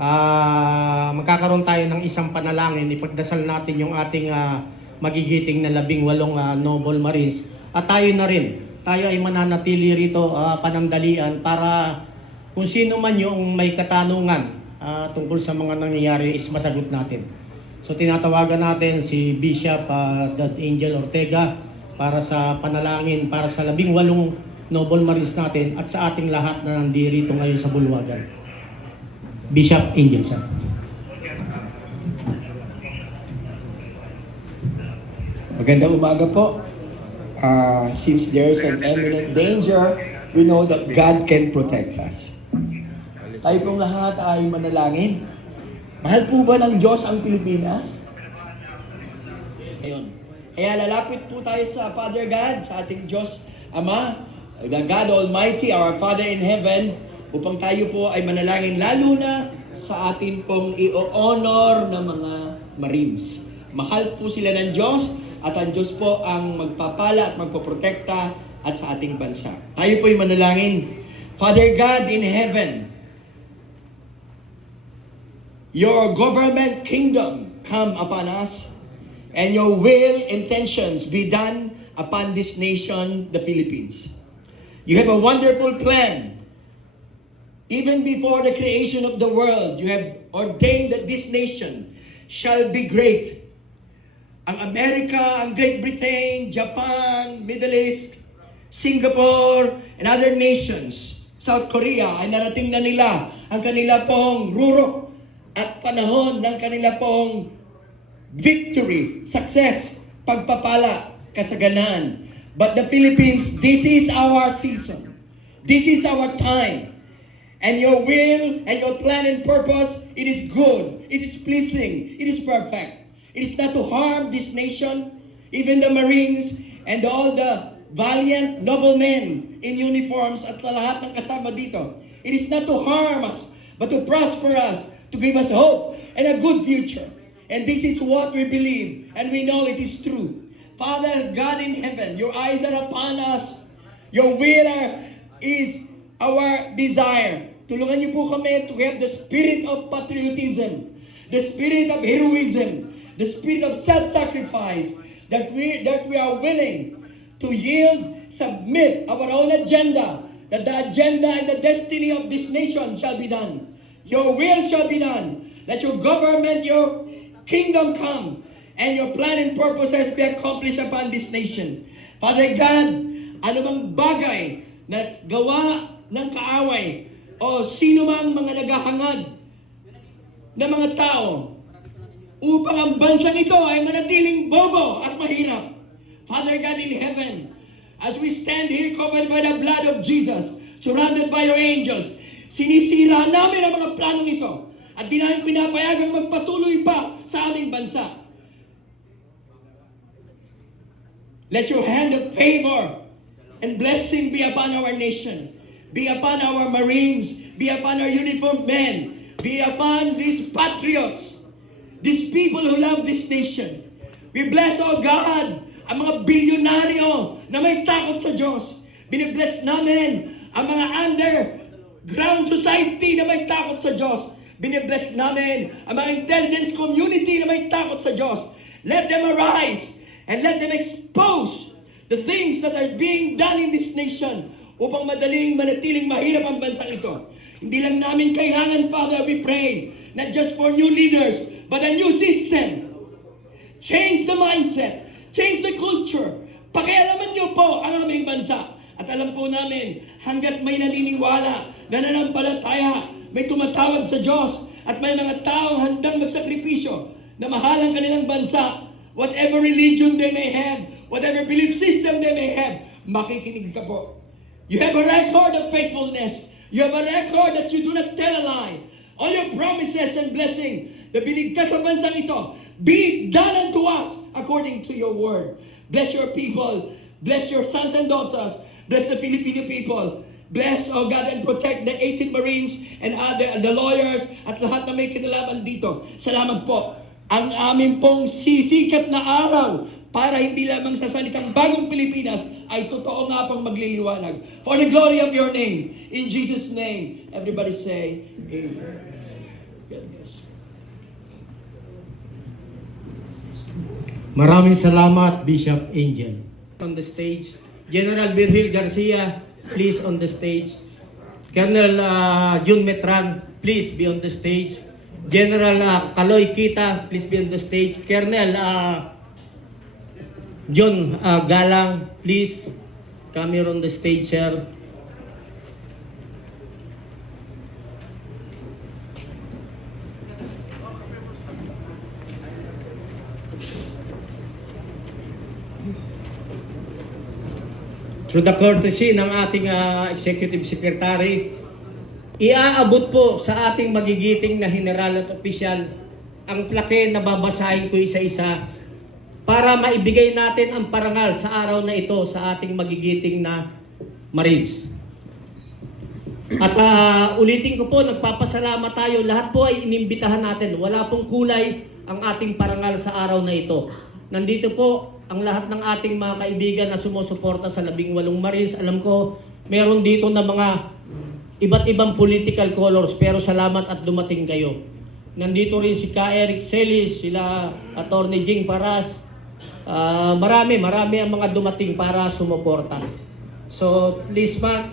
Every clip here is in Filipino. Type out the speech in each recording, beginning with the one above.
magkakaroon tayo ng isang panalangin. Ipagdasal natin yung ating magigiting na 18 Noble Marines. At tayo na rin, tayo ay mananatili rito panandalian para kung sino man yung may katanungan tungkol sa mga nangyayari is masagot natin. So tinatawagan natin si Bishop Dad Angel Ortega para sa panalangin, para sa 18 Noble Marines natin at sa ating lahat na nandirito ngayon sa Bulwagan. Bishop Angel, sir. Magandang umaga po. Since there's an imminent danger, we know that God can protect us. Tayo pong lahat ay manalangin. Mahal po ba ng Diyos ang Pilipinas? Ayun. Kaya lalapit po tayo sa Father God, sa ating Diyos Ama, the God Almighty, our Father in Heaven, upang tayo po ay manalangin lalo na sa atin pong i-honor ng mga Marines. Mahal po sila ng Diyos at ang Diyos po ang magpapala at magpoprotekta at sa ating bansa. Tayo po ay manalangin. Father God in heaven, your government kingdom come upon us and your will, intentions be done upon this nation, the Philippines. You have a wonderful plan. Even before the creation of the world, you have ordained that this nation shall be great. Ang Amerika, ang Great Britain, Japan, Middle East, Singapore, and other nations, South Korea, ay narating na nila ang kanila pong rurok at panahon ng kanila pong victory, success, pagpapala, kasaganaan. But the Philippines, this is our season. This is our time. And your will and your plan and purpose, it is good, it is pleasing, it is perfect. It is not to harm this nation, even the Marines and all the valiant noblemen in uniforms at lahat ng kasama dito. It is not to harm us, but to prosper us, to give us hope and a good future. And this is what we believe, and we know it is true. Father God in heaven, your eyes are upon us. Your will is our desire. Tulungan niyo po kami to have the spirit of patriotism, the spirit of heroism, the spirit of self-sacrifice, that we are willing to yield, submit our own agenda, that the agenda and the destiny of this nation shall be done. Your will shall be done. Let your government, your kingdom come, and your plan and purposes be accomplished upon this nation. Father God, anumang bagay na gawa ng kaaway, o sino mang mga naghahangad na mga tao upang ang bansang ito ay manatiling bobo at mahirap. Father God in heaven, as we stand here covered by the blood of Jesus, surrounded by your angels, sinisira namin ang mga planong ito at di namin pinapayagang magpatuloy pa sa aming bansa. Let your hand of favor and blessing be upon our nation. Be upon our Marines, be upon our uniformed men, be upon these patriots, these people who love this nation. We bless, oh God, ang mga bilyonaryo na may takot sa Diyos. Binibless namin ang mga underground society na may takot sa Diyos. Binibless namin ang mga intelligence community na may takot sa Diyos. Let them arise and let them expose the things that are being done in this nation upang madaling manatiling mahirap ang bansang ito. Hindi lang namin kailangan, Father, we pray, not just for new leaders, but a new system. Change the mindset, change the culture. Pakialaman niyo po ang aming bansa. At alam po namin, hanggat may naniniwala, nananampalataya, may tumatawag sa Diyos, at may mga taong handang magsakripisyo na mahal ang kanilang bansa, whatever religion they may have, whatever belief system they may have, makikinig ka po. You have a record of faithfulness. You have a record that you do not tell a lie. All your promises and blessing na binigkas sa bansang ito, be done unto us according to your word. Bless your people. Bless your sons and daughters. Bless the Filipino people. Bless, oh God, and protect the 18 Marines and the lawyers at lahat na may kinalaman dito. Salamat po. Ang amin pong sisikat na araw para hindi lamang sa salitang bagong Pilipinas ay totoo nga pang magliliwanag. For the glory of your name. In Jesus' name, everybody say, Amen. God bless. Maraming salamat, Bishop Angel. On the stage, General Virgil Garcia, please on the stage. Colonel Jun Metran, please be on the stage. General Kaloy Kita, please be on the stage. Colonel John Galang, please come here on the stage, sir. Through the courtesy ng ating Executive Secretary, iaabot po sa ating magigiting na general at opisyal ang plake na babasahin ko isa-isa para maibigay natin ang parangal sa araw na ito sa ating magigiting na Marines. At ulitin ko po, nagpapasalamat tayo. Lahat po ay inimbitahan natin. Wala pong kulay ang ating parangal sa araw na ito. Nandito po ang lahat ng ating mga kaibigan na sumusuporta sa 18 Marines. Alam ko, meron dito na mga iba't ibang political colors, pero salamat at dumating kayo. Nandito rin si Ka Eric Celis, sila Attorney Jing Paras. Marami ang mga dumating para sumuporta. So, please ma,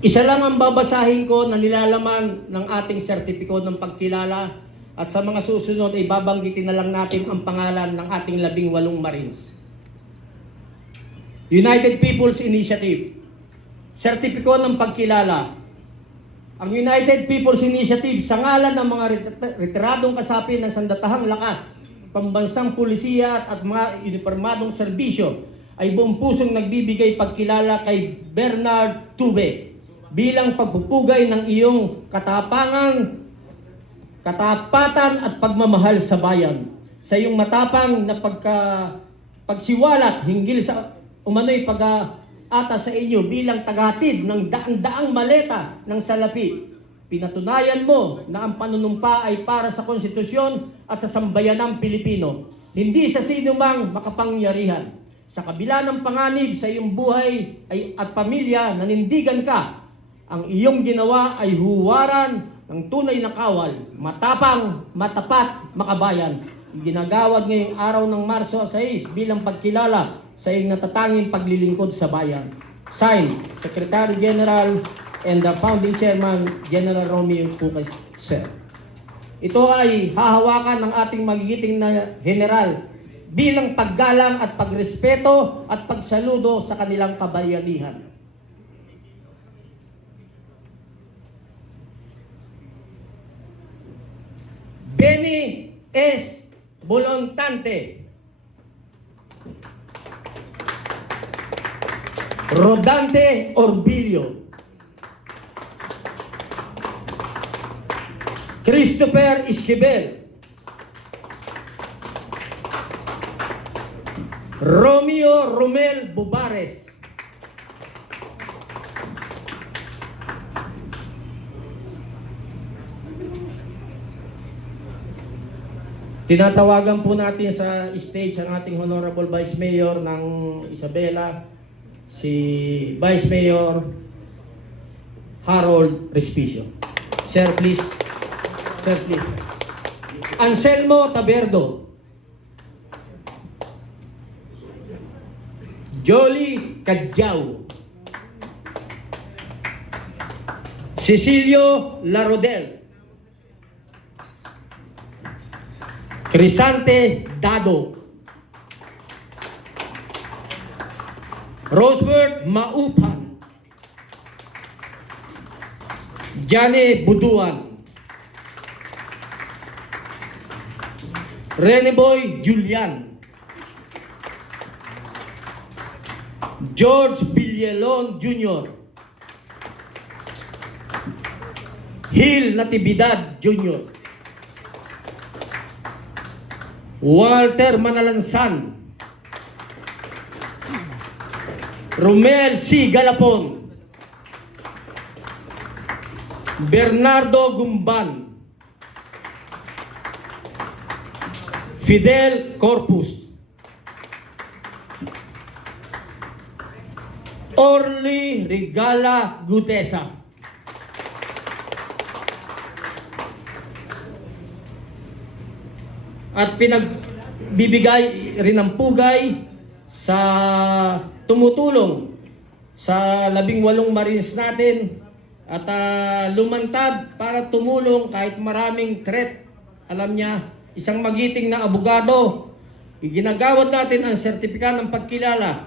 isa lang ang babasahin ko na nilalaman ng ating sertipiko ng pagkilala. At sa mga susunod ay babanggitin na lang natin ang pangalan ng ating 18 Marines. United People's Initiative. Sertipiko ng pagkilala. Ang United People's Initiative sa ngalan ng mga retiradong kasapi ng sandatahang lakas, pambansang pulisiya at mga uniformadong serbisyo ay buong pusong nagbibigay pagkilala kay Bernard Tube bilang pagpupugay ng iyong katapatan at pagmamahal sa bayan. Sa iyong matapang na pagsiwalat hinggil sa umano'y pag-ata sa inyo bilang tagahatid ng daang-daang maleta ng salapi. Pinatunayan mo na ang panunumpa ay para sa konstitusyon at sa sambayanang Pilipino, hindi sa sino mang makapangyarihan. Sa kabila ng panganib sa iyong buhay at pamilya, nanindigan ka. Ang iyong ginawa ay huwaran ng tunay na kawal, matapang, matapat, makabayan. Ginagawad ngayong araw ng Marso 6 bilang pagkilala sa iyong natatanging paglilingkod sa bayan. Signed, Secretary General and the Founding Chairman, General Romeo Pucas, Sir. Ito ay hahawakan ng ating magigiting na general bilang paggalang at pagrespeto at pagsaludo sa kanilang kabayanihan. Benny S. Bolantante, Rodante Orbilio, Christopher Esquivel, Romeo Romel Bubares, tinatawagan po natin sa stage ang ating Honorable Vice Mayor ng Isabela, si Vice Mayor Harold Respicio. Sir, please. Sir, please. Anselmo Taberdo, Jolly Cadjao, Cecilio Larodel, Crisante Dado, Rosebert Maupan, Jane Buduan, Reneboy Julian, George Villalon Jr., Hil Natividad Jr., Walter Manalansan, Romel C. Galapon, Bernardo Gumban, Fidel Corpus, Orly Regala Gutesa, at pinagbibigay rin ng pugay sa tumutulong sa 18 Marines natin at lumantad para tumulong kahit maraming threat. Alam niya, isang magiting na abogado, iginagawad natin ang sertipika ng pagkilala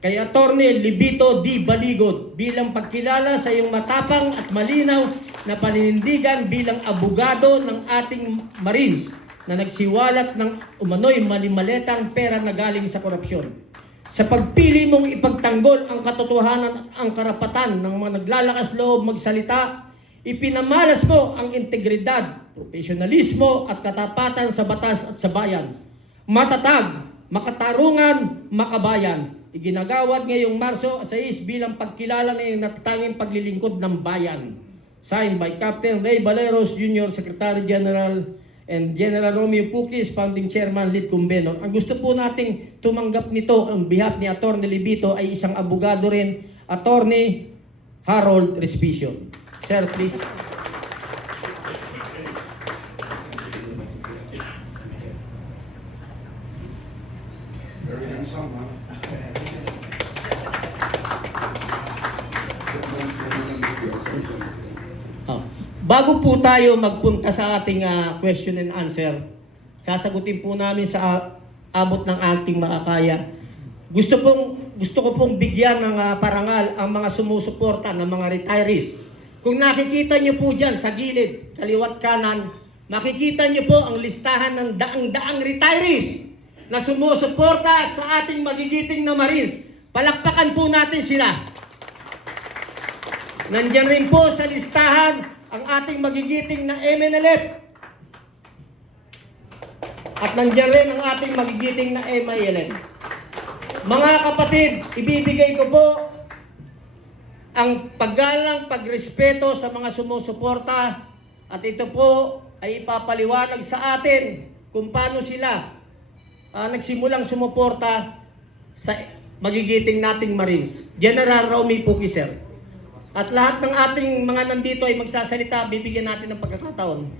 kay Attorney Libito D. Baligod bilang pagkilala sa iyong matapang at malinaw na paninindigan bilang abogado ng ating Marines na nagsiwalat ng umano'y malimaletang pera na galing sa korupsyon. Sa pagpili mong ipagtanggol ang katotohanan, ang karapatan ng mga naglalakas loob magsalita, ipinamalas mo ang integridad, profesionalismo at katapatan sa batas at sa bayan. Matatag, makatarungan, makabayan. Iginagawad ngayong Marso 6 bilang pagkilala ng iyong natatanging paglilingkod ng bayan. Signed by Captain Ray Valeros Jr., Secretary General, and General Romeo Pukis, Founding Chairman, Lead Convenor. Ang gusto po nating tumanggap nito ang behalf ni Attorney Libito ay isang abogado rin, Attorney Harold Respicio. Sir, please. Very handsome, huh? Bago po tayo magpunta sa ating question and answer, sasagutin po namin sa abot ng ating makakaya. Gusto ko pong bigyan ng parangal ang mga sumusuporta ng mga retirees. Kung nakikita niyo po dyan sa gilid, kaliwat kanan, makikita niyo po ang listahan ng daang-daang retirees na sumusuporta sa ating magigiting na Marines. Palakpakan po natin sila. Nandiyan rin po sa listahan ang ating magigiting na MNLF. At nandiyan rin ang ating magigiting na MILN. Mga kapatid, ibibigay ko po ang paggalang, pagrespeto sa mga sumusuporta at ito po ay ipapaliwanag sa atin kung paano sila nagsimulang sumuporta sa magigiting nating Marines. General Romy Pukis, sir. At lahat ng ating mga nandito ay magsasalita, bibigyan natin ng pagkakataon.